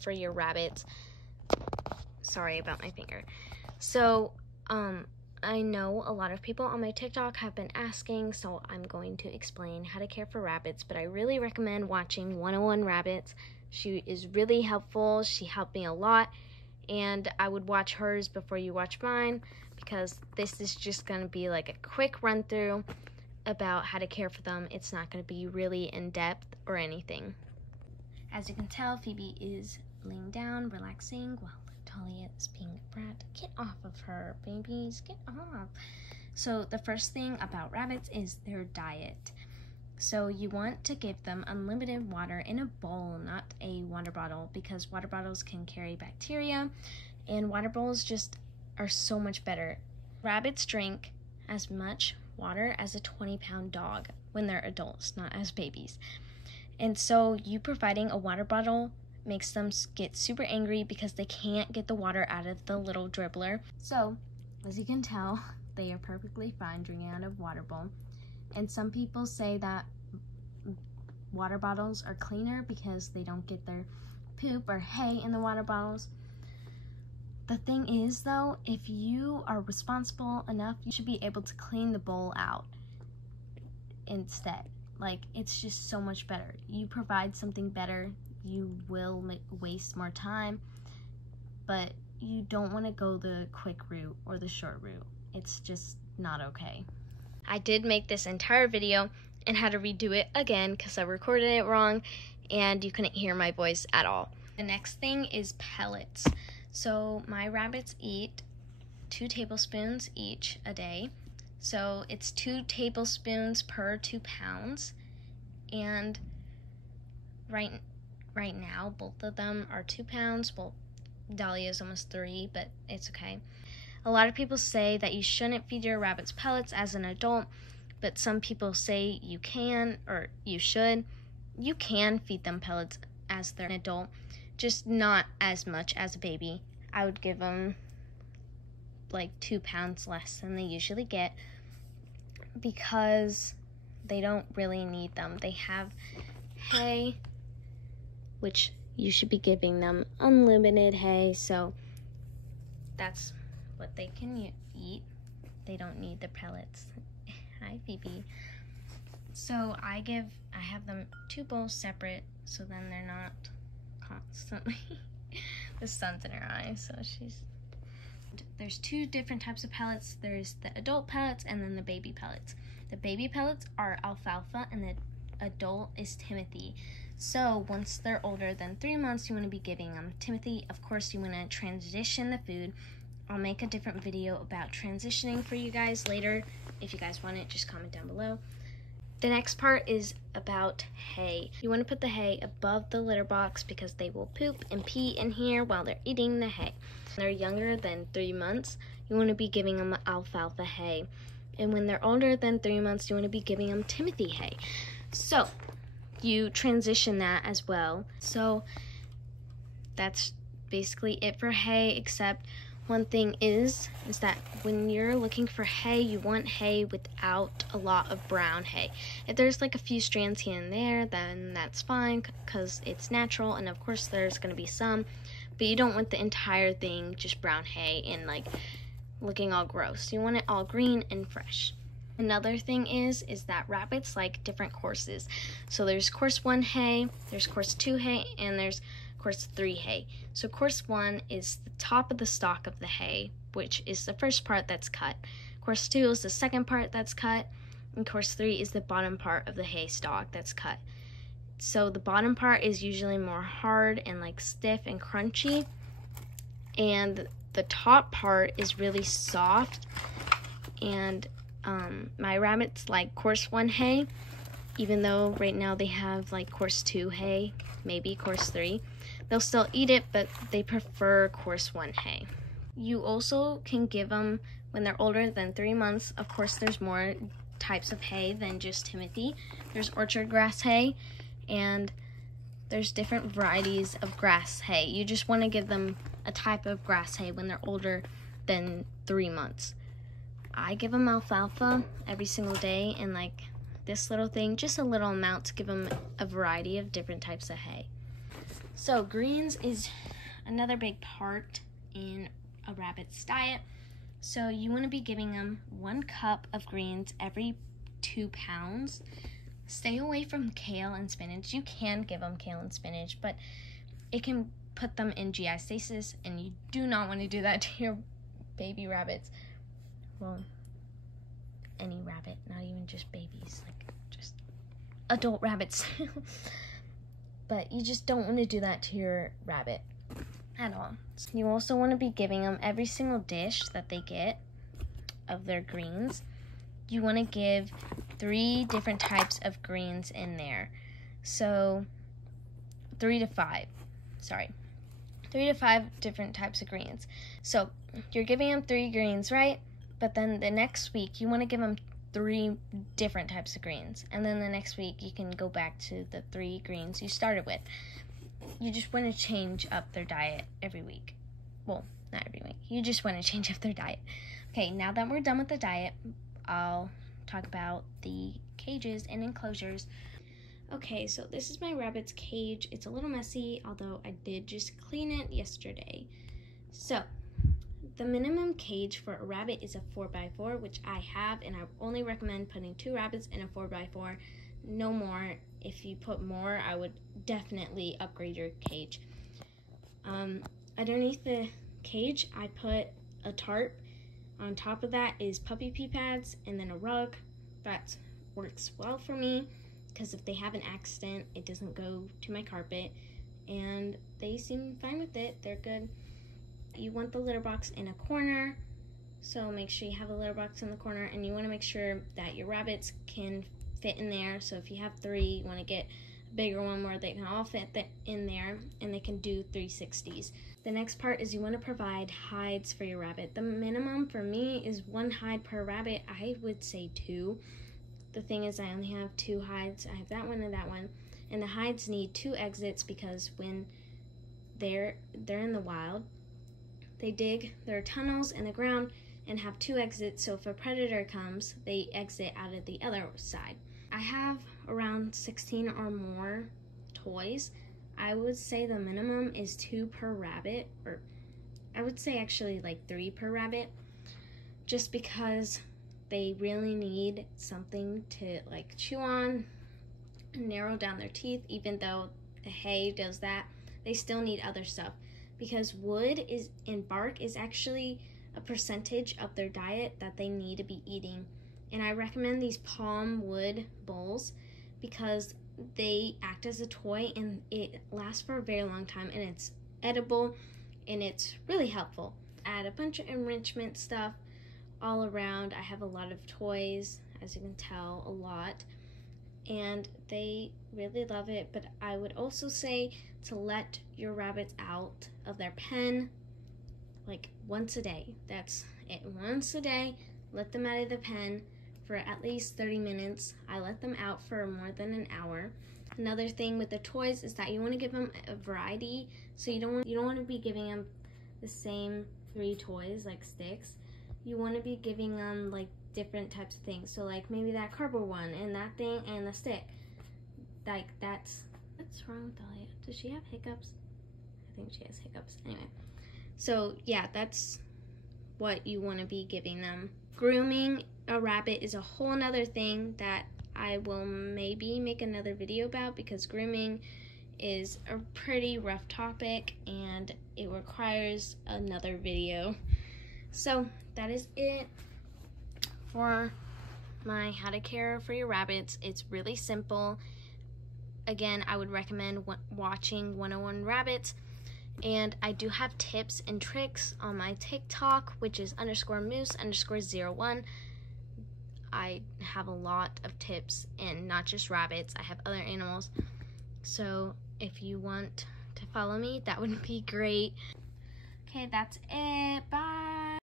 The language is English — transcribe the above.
for your rabbits. Sorry about my finger. So, I know a lot of people on my TikTok have been asking, so I'm going to explain how to care for rabbits, but I really recommend watching 101 Rabbits. She is really helpful. She helped me a lot, and I would watch hers before you watch mine, because this is just going to be like a quick run through about how to care for them. It's not going to be really in depth or anything. As you can tell, Phoebe is laying down, relaxing, while Talia is being a brat. Get off of her, babies, get off. So the first thing about rabbits is their diet. So you want to give them unlimited water in a bowl, not a water bottle, because water bottles can carry bacteria, and water bowls just are so much better. Rabbits drink as much water as a 20-pound dog when they're adults, not as babies. And so you providing a water bottle makes them get super angry because they can't get the water out of the little dribbler. So, as you can tell, they are perfectly fine drinking out of water bowl. And some people say that water bottles are cleaner because they don't get their poop or hay in the water bottles. The thing is, though, if you are responsible enough, you should be able to clean the bowl out instead. Like, it's just so much better. You provide something better, you will waste more time, but you don't want to go the quick route or the short route. It's just not okay. I did make this entire video and had to redo it again because I recorded it wrong and you couldn't hear my voice at all. The next thing is pellets. So my rabbits eat 2 tablespoons each a day. So it's 2 tablespoons per 2 pounds. And right now, both of them are 2 pounds. Well, Dahlia is almost 3, but it's okay. A lot of people say that you shouldn't feed your rabbits pellets as an adult, but some people say you can, or you should. You can feed them pellets as they're an adult, just not as much as a baby. I would give them like 2 pounds less than they usually get because they don't really need them. They have hay, which you should be giving them unlimited hay, so that's what they can eat. They don't need the pellets. Hi, Phoebe. So I have them 2 bowls separate, so then they're not constantly the sun's in her eyes, so there's 2 different types of pellets. There's the adult pellets and then the baby pellets. The baby pellets are alfalfa and the adult is Timothy. So once they're older than 3 months, you want to be giving them Timothy. Of course, you want to transition the food. I'll make a different video about transitioning for you guys later. If you guys want it, just comment down below. The next part is about hay. You want to put the hay above the litter box because they will poop and pee in here while they're eating the hay. When they're younger than 3 months, you want to be giving them alfalfa hay. And when they're older than 3 months, you want to be giving them Timothy hay. So you transition that as well. So that's basically it for hay, except one thing is that when you're looking for hay, you want hay without a lot of brown hay. If there's like a few strands here and there, then that's fine because it's natural, and of course there's going to be some, but you don't want the entire thing just brown hay and like looking all gross. You want it all green and fresh. Another thing is that rabbits like different courses. So there's course 1 hay, there's course 2 hay, and there's course 3 hay. So course 1 is the top of the stalk of the hay, which is the first part that's cut. Course 2 is the second part that's cut, and course 3 is the bottom part of the hay stalk that's cut. So the bottom part is usually more hard and like stiff and crunchy, and the top part is really soft. And my rabbits like course 1 hay, even though right now they have like course 2 hay, maybe course 3. They'll still eat it, but they prefer course 1 hay. You also can give them when they're older than 3 months. Of course, there's more types of hay than just Timothy. There's orchard grass hay, and there's different varieties of grass hay. You just want to give them a type of grass hay when they're older than 3 months. I give them alfalfa every single day, and like this little thing, just a little amount to give them a variety of different types of hay. So greens is another big part in a rabbit's diet. So you want to be giving them 1 cup of greens every 2 pounds. Stay away from kale and spinach. You can give them kale and spinach, but it can put them in GI stasis, and you do not want to do that to your baby rabbits. Well, any rabbit, not even just babies, like just adult rabbits. But you just don't want to do that to your rabbit at all. You also want to be giving them every single dish that they get of their greens. You want to give 3 different types of greens in there. So 3 to 5 different types of greens. So you're giving them 3 greens, right? But then the next week you want to give them 3 different types of greens. And then the next week you can go back to the 3 greens you started with. You just want to change up their diet every week. Well, not every week. You just want to change up their diet. Okay, now that we're done with the diet, I'll talk about the cages and enclosures. Okay, so this is my rabbit's cage. It's a little messy, although I did just clean it yesterday. So, the minimum cage for a rabbit is a 4x4, which I have, and I only recommend putting 2 rabbits in a 4x4, no more. If you put more, I would definitely upgrade your cage. Underneath the cage, I put a tarp. On top of that is puppy pee pads, and then a rug. That works well for me, because if they have an accident, it doesn't go to my carpet, and they seem fine with it. They're good. You want the litter box in a corner, so make sure you have a litter box in the corner, and you want to make sure that your rabbits can fit in there. So if you have 3, you want to get a bigger one where they can all fit in there, and they can do 360s. The next part is you want to provide hides for your rabbit. The minimum for me is 1 hide per rabbit. I would say 2. The thing is, I only have 2 hides. I have that one and that one. And the hides need 2 exits, because when they're in the wild, they dig their tunnels in the ground and have 2 exits, so if a predator comes, they exit out of the other side. I have around 16 or more toys. I would say the minimum is 2 per rabbit, or I would say actually like 3 per rabbit, just because they really need something to like chew on and narrow down their teeth. Even though the hay does that, they still need other stuff, because wood and bark is actually a percentage of their diet that they need to be eating. And I recommend these palm wood bowls, because they act as a toy and it lasts for a very long time, and it's edible and it's really helpful. Add a bunch of enrichment stuff all around. I have a lot of toys, as you can tell, a lot, and they really love it. But I would also say to let your rabbits out of their pen like once a day. That's it, once a day. Let them out of the pen for at least 30 minutes. I let them out for more than an hour. Another thing with the toys is that you want to give them a variety. So you don't want to be giving them the same 3 toys like sticks. You want to be giving them like different types of things. So like maybe that cardboard one and that thing and the stick. Like what's wrong with Dahlia? Does she have hiccups? I think she has hiccups. Anyway, so yeah, that's what you want to be giving them. Grooming a rabbit is a whole nother thing that I will maybe make another video about, because grooming is a pretty rough topic and it requires another video. So that is it for my how to care for your rabbits. It's really simple. Again, I would recommend watching 101 Rabbits, and I do have tips and tricks on my TikTok, which is _moose_01. I have a lot of tips, and not just rabbits. I have other animals. So if you want to follow me, that would be great. Okay, that's it. Bye.